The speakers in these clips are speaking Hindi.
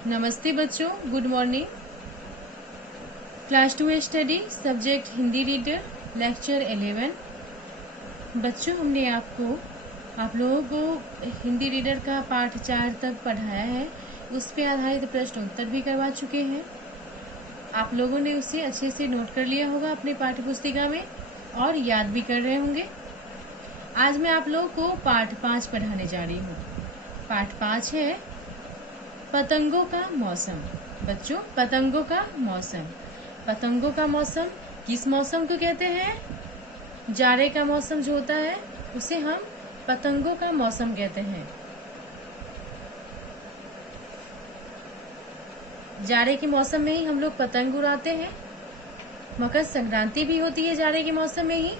नमस्ते बच्चों, good morning. Class 2 study subject Hindi reader lecture 11। बच्चों, हमने आप लोगों को हिंदी रीडर का पाठ 4 तक पढ़ाया है। उस पर आधारित प्रश्न उत्तर भी करवा चुके हैं। आप लोगों ने उसे अच्छे से नोट कर लिया होगा अपने पाठ्य पुस्तिका में और याद भी कर रहे होंगे। आज मैं आप लोगों को पाठ 5 पढ़ाने जा रही हूँ। पाठ 5 है पतंगों का मौसम। बच्चों, पतंगों का मौसम। पतंगों का मौसम किस मौसम को कहते हैं? जाड़े का मौसम जो होता है उसे हम पतंगों का मौसम कहते हैं। जाड़े के मौसम में ही हम लोग पतंग उड़ाते हैं। मकर संक्रांति भी होती है जाड़े के मौसम में ही,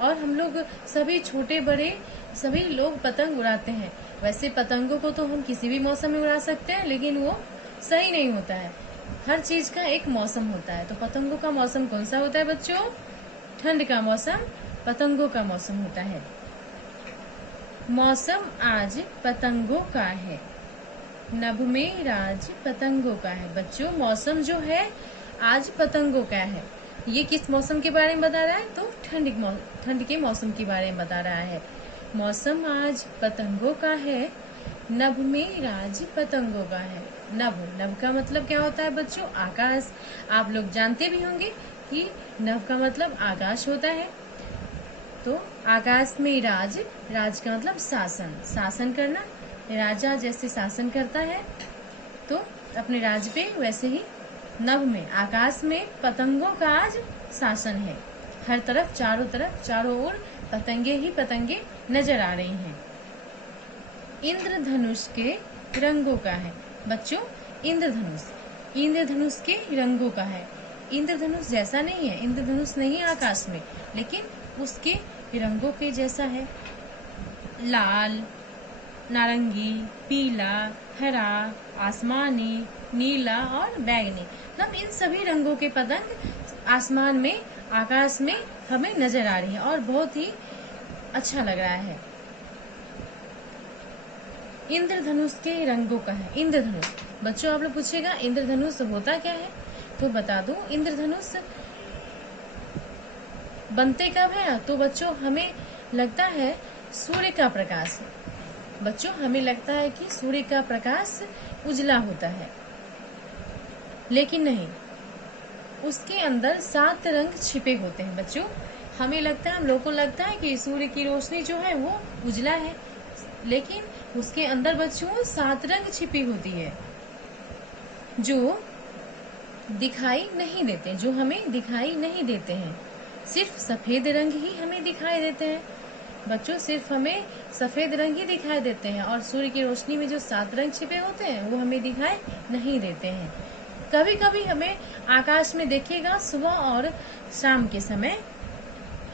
और हम लोग सभी छोटे बड़े सभी लोग पतंग उड़ाते हैं। वैसे पतंगों को तो हम किसी भी मौसम में उड़ा सकते हैं, लेकिन वो सही नहीं होता है। हर चीज का एक मौसम होता है। तो पतंगों का मौसम कौन सा होता है बच्चों? ठंड का मौसम पतंगों का मौसम होता है। मौसम आज पतंगों का है, नभ में राज पतंगों का है। बच्चों, मौसम जो है आज पतंगों का है। ये किस मौसम के बारे में बता रहा है? तो ठंड के मौसम के बारे में बता रहा है। मौसम आज पतंगों का है, नभ में राज पतंगों का है। नभ का मतलब क्या होता है बच्चों? आकाश। आप लोग जानते भी होंगे कि नभ का मतलब आकाश होता है। तो आकाश में राज का मतलब शासन करना। राजा जैसे शासन करता है तो अपने राज्य पे, वैसे ही नभ में आकाश में पतंगों का आज शासन है। हर तरफ चारों ओर पतंगे ही पतंगे नजर आ रही हैं। इंद्रधनुष के रंगों का है। बच्चों, इंद्रधनुष के रंगों का है। इंद्रधनुष जैसा नहीं है, इंद्रधनुष नहीं है आकाश में, लेकिन उसके रंगों के जैसा है। लाल, नारंगी, पीला, हरा, आसमानी, नीला और बैंगनी, मतलब इन सभी रंगों के पतंग आसमान में, आकाश में हमें नजर आ रही है और बहुत ही अच्छा लग रहा है। इंद्रधनुष के रंगों का है। इंद्रधनुष, बच्चों आप लोग पूछेगा इंद्रधनुष होता क्या है, तो बता दो। इंद्रधनुष बनते कब है? तो बच्चों, हमें लगता है सूर्य का प्रकाश। बच्चों, हमें लगता है कि सूर्य का प्रकाश उजला होता है, लेकिन नहीं, उसके अंदर 7 रंग छिपे होते हैं। बच्चों, हमें लगता है, हम लोगों को लगता है कि सूर्य की रोशनी जो है वो उजला है, लेकिन उसके अंदर बच्चों 7 रंग छिपी होती है जो दिखाई नहीं देते, जो हमें दिखाई नहीं देते हैं। सिर्फ सफेद रंग ही हमें दिखाई देते हैं। बच्चों, सिर्फ हमें सफेद रंग ही दिखाई देते हैं, और सूर्य की रोशनी में जो 7 रंग छिपे होते हैं वो हमें दिखाई नहीं देते हैं। कभी कभी हमें आकाश में देखिएगा, सुबह और शाम के समय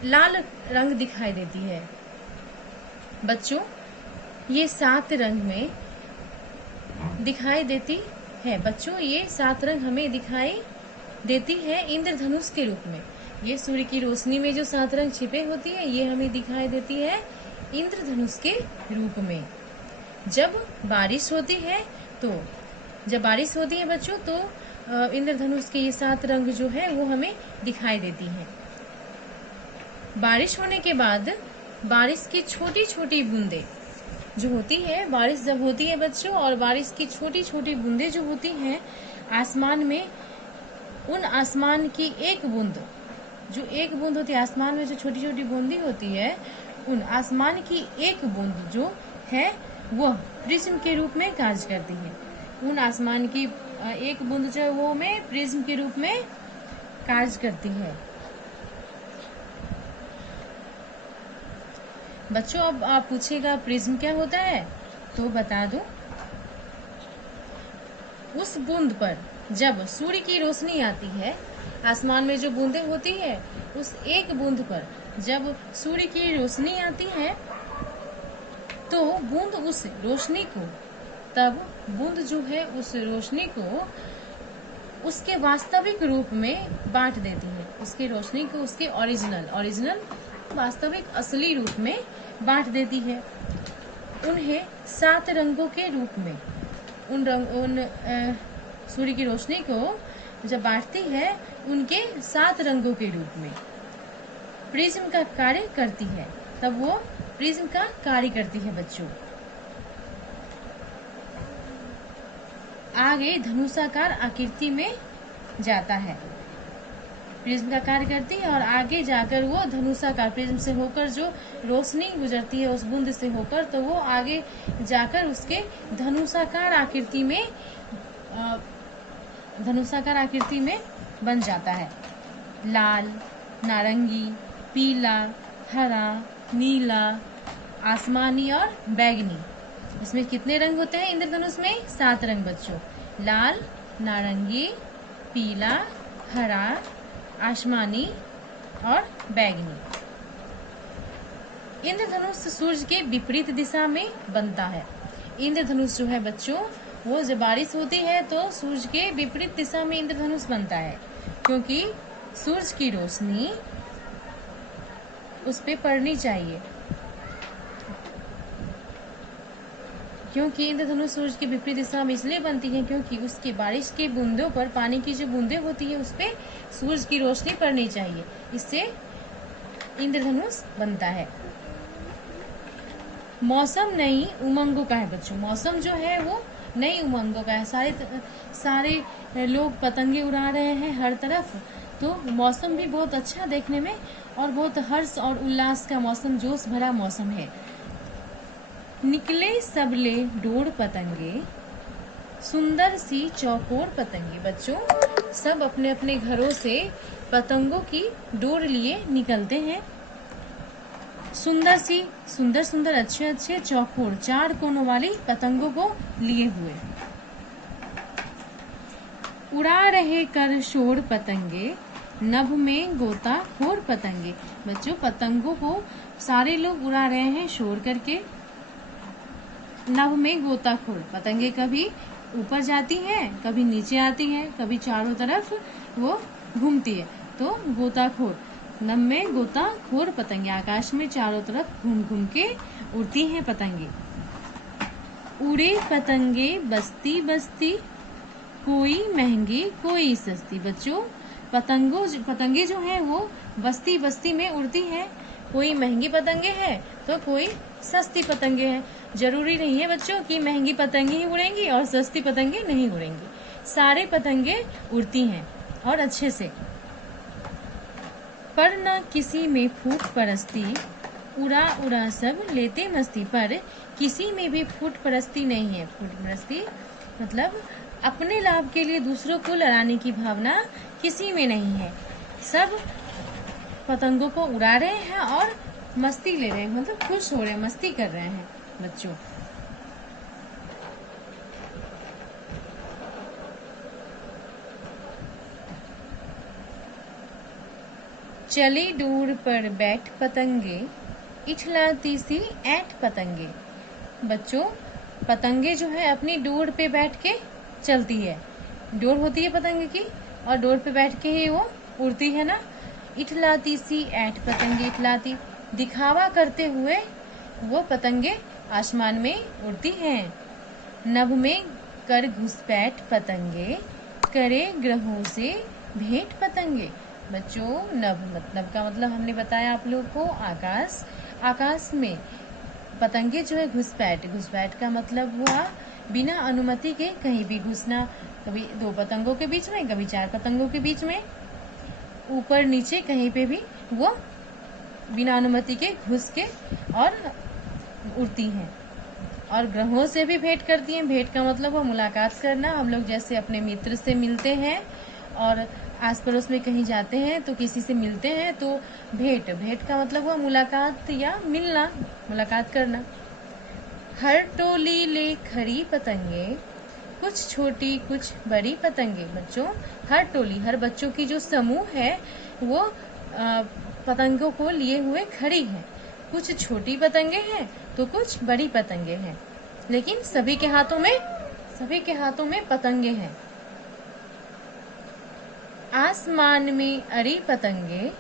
लाल रंग दिखाई देती है। बच्चों, ये 7 रंग में दिखाई देती है। बच्चों, ये 7 रंग हमें दिखाई देती है इंद्रधनुष के रूप में। ये सूर्य की रोशनी में जो 7 रंग छिपे होती है, ये हमें दिखाई देती है इंद्रधनुष के रूप में। जब बारिश होती है बच्चों, तो इंद्रधनुष के ये 7 रंग जो है वो हमें दिखाई देती है। बारिश होने के बाद बारिश की छोटी छोटी बूंदे जो होती है, बारिश जब होती है बच्चों, और बारिश की छोटी छोटी बूंदे जो होती हैं आसमान में, उन आसमान की एक बूंद होती है, आसमान में जो छोटी छोटी बूंदी होती है, उन आसमान की एक बूंद जो है वह प्रिज्म के रूप में कार्य करती है। उन आसमान की एक बूंद जो है वो में प्रिज्म के रूप में कार्य करती है। बच्चों, अब आप पूछेगा प्रिज्म क्या होता है, तो बता दो। उस बूंद पर जब सूर्य की रोशनी आती है, आसमान में जो बूंदें होती है, उस एक बूंद पर जब सूर्य की रोशनी आती है, तो बूंद उस रोशनी को, तब बूंद जो है उस रोशनी को उसके वास्तविक रूप में बांट देती है। उसके रोशनी को उसके ओरिजिनल वास्तविक असली रूप में बांट देती है। उन्हें 7 रंगों के रूप में, सूर्य की रोशनी को जब बांटती है उनके 7 रंगों के रूप में प्रिज्म का कार्य करती है, तब वो प्रिज्म का कार्य करती है बच्चों। आगे धनुषाकार आकृति में जाता है, प्रिज्म का कार्य करती है और आगे जाकर वो धनुषाकार प्रिज्म से होकर जो रोशनी गुजरती है उस बूंद से होकर, तो वो आगे जाकर उसके धनुषाकार आकृति में बन जाता है। लाल, नारंगी, पीला, हरा, नीला, आसमानी और बैगनी। इसमें कितने रंग होते हैं इंद्रधनुष में? 7 रंग बच्चों। लाल, नारंगी, पीला, हरा, आसमानी और बैगनी। इंद्रधनुष सूर्य के विपरीत दिशा में बनता है। इंद्रधनुष जो है बच्चों, वो जब बारिश होती है तो सूर्य के विपरीत दिशा में इंद्रधनुष बनता है, क्योंकि सूर्य की रोशनी उस पे पड़नी चाहिए। क्योंकि इंद्रधनुष सूर्य की विपरीत दिशा में इसलिए बनती है क्योंकि उसके बारिश के बूंदों पर, पानी की जो बूंदें होती है उस पे सूर्य की रोशनी पड़नी चाहिए, इससे इंद्रधनुष बनता है। मौसम नई उमंगों का है बच्चों। मौसम जो है वो नई उमंगों का है। सारे लोग पतंगे उड़ा रहे हैं हर तरफ, तो मौसम भी बहुत अच्छा देखने में और बहुत हर्ष और उल्लास का मौसम, जोश भरा मौसम है। निकले सबले डोर पतंगे, सुंदर सी चौकोर पतंगे। बच्चों, सब अपने अपने घरों से पतंगों की डोर लिए निकलते हैं। सुंदर अच्छे चौकोर 4 कोनों वाली पतंगों को लिए हुए। उड़ा रहे कर शोर पतंगे, नभ में गोताखोर पतंगे। बच्चों, पतंगों को सारे लोग उड़ा रहे हैं शोर करके। नभ में गोताखोर पतंगे कभी ऊपर जाती हैं, कभी नीचे आती हैं, कभी चारों तरफ वो घूमती है, तो गोताखोर। नभ में गोताखोर पतंगे आकाश में चारों तरफ घूम घूम के उड़ती हैं पतंगे। उड़े पतंगे बस्ती बस्ती, कोई महंगी कोई सस्ती। बच्चों, पतंगे जो है वो बस्ती बस्ती में उड़ती हैं। कोई महंगी पतंगे हैं तो कोई सस्ती पतंगे हैं। जरूरी नहीं है बच्चों कि महंगी पतंगे ही उड़ेंगी और सस्ती पतंगे नहीं उड़ेंगी। सारे पतंगे उड़ती हैं और अच्छे से। पर न किसी में फूट परस्ती, उड़ा उड़ा सब लेते मस्ती। पर किसी में भी फूट परस्ती नहीं है। फूट परस्ती मतलब अपने लाभ के लिए दूसरों को लड़ाने की भावना किसी में नहीं है। सब पतंगों को उड़ा रहे हैं और मस्ती ले रहे हैं, मतलब खुश हो रहे हैं, मस्ती कर रहे हैं बच्चों। चली डोर पर बैठ पतंगे, इठलाती सी ऐठ पतंगे। बच्चों, पतंगे जो है अपनी डोर पे बैठ के चलती है। डोर होती है पतंगे की और डोर पे बैठ के ही वो उड़ती है ना। इठलाती सी ऐठ पतंगे, इठलाती दिखावा करते हुए वो पतंगे आसमान में उड़ती हैं। नभ में कर घुसपैठ पतंगे, करे ग्रहों से भेंट पतंगे। बच्चों, नभ का मतलब हमने बताया आप लोग को आकाश। आकाश में पतंगे जो है घुसपैठ का मतलब हुआ बिना अनुमति के कहीं भी घुसना। कभी 2 पतंगों के बीच में, कभी 4 पतंगों के बीच में, ऊपर नीचे कहीं पे भी वो बिना अनुमति के घुस के और उड़ती हैं। और ग्रहों से भी भेंट करती हैं। भेंट का मतलब वो मुलाकात करना। हम लोग जैसे अपने मित्र से मिलते हैं और आस पड़ोस में कहीं जाते हैं तो किसी से मिलते हैं, तो भेंट का मतलब हुआ मुलाकात या मिलना, मुलाकात करना। हर टोली ले खरी पतंगे, कुछ छोटी कुछ बड़ी पतंगे। बच्चों, हर टोली, हर बच्चों की जो समूह है वो पतंगों को लिए हुए खड़ी है। कुछ छोटी पतंगे हैं तो कुछ बड़ी पतंगे हैं, लेकिन सभी के हाथों में पतंगे हैं। आसमान में अरी पतंगे,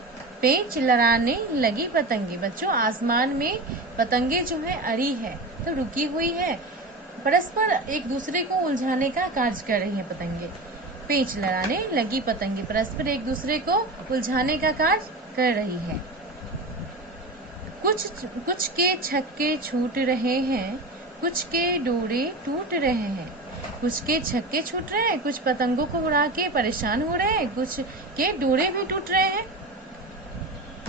पेंच लड़ाने लगी पतंगे। बच्चों, आसमान में पतंगे जो है अरी है तो रुकी हुई है, परस्पर एक दूसरे को उलझाने का कार्य कर रही हैं पतंगे। पेंच लड़ाने लगी पतंगे परस्पर एक दूसरे को उलझाने का कार्य कर रही है। कुछ के छक्के छूट रहे हैं, कुछ के डोरे टूट रहे हैं। कुछ के छक्के छूट रहे हैं, कुछ पतंगों को उड़ा के परेशान हो रहे हैं, कुछ के डोरे भी टूट रहे हैं।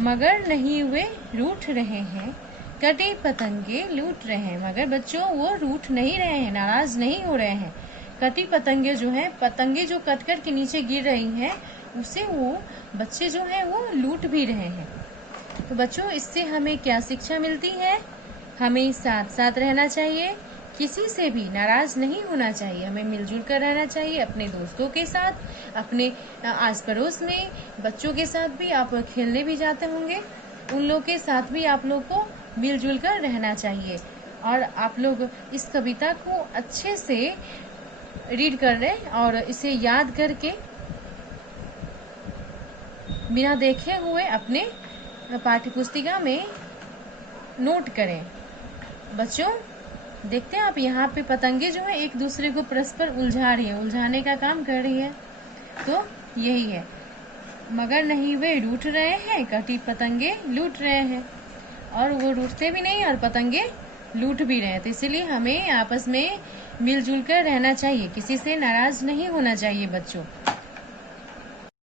मगर नहीं वे रूठ रहे हैं, कटे पतंगे लूट रहे हैं। मगर बच्चों वो रूठ नहीं रहे हैं, नाराज नहीं हो रहे हैं। कटी पतंगे जो हैं, पतंगे जो कट कर के नीचे गिर रही हैं, उसे वो बच्चे जो हैं वो लूट भी रहे हैं। तो बच्चों, इससे हमें क्या शिक्षा मिलती है? हमें साथ साथ रहना चाहिए, किसी से भी नाराज नहीं होना चाहिए। हमें मिलजुल कर रहना चाहिए, अपने दोस्तों के साथ, अपने आस पड़ोस में बच्चों के साथ भी। आप खेलने भी जाते होंगे, उन लोग के साथ भी आप लोग को मिलजुल कर रहना चाहिए। और आप लोग इस कविता को अच्छे से रीड कर लें और इसे याद करके बिना देखे हुए अपने पाठ्य पुस्तिका में नोट करें। बच्चों, देखते हैं आप, यहाँ पे पतंगे जो है एक दूसरे को परस्पर उलझा रही है, उलझाने का काम कर रही है। तो यही है, मगर नहीं वे रूठ रहे हैं, कटी पतंगे लूट रहे हैं। और वो रूठते भी नहीं और पतंगे लूट भी रहे हैं। तो इसीलिए हमें आपस में मिलजुल कर रहना चाहिए, किसी से नाराज नहीं होना चाहिए बच्चों।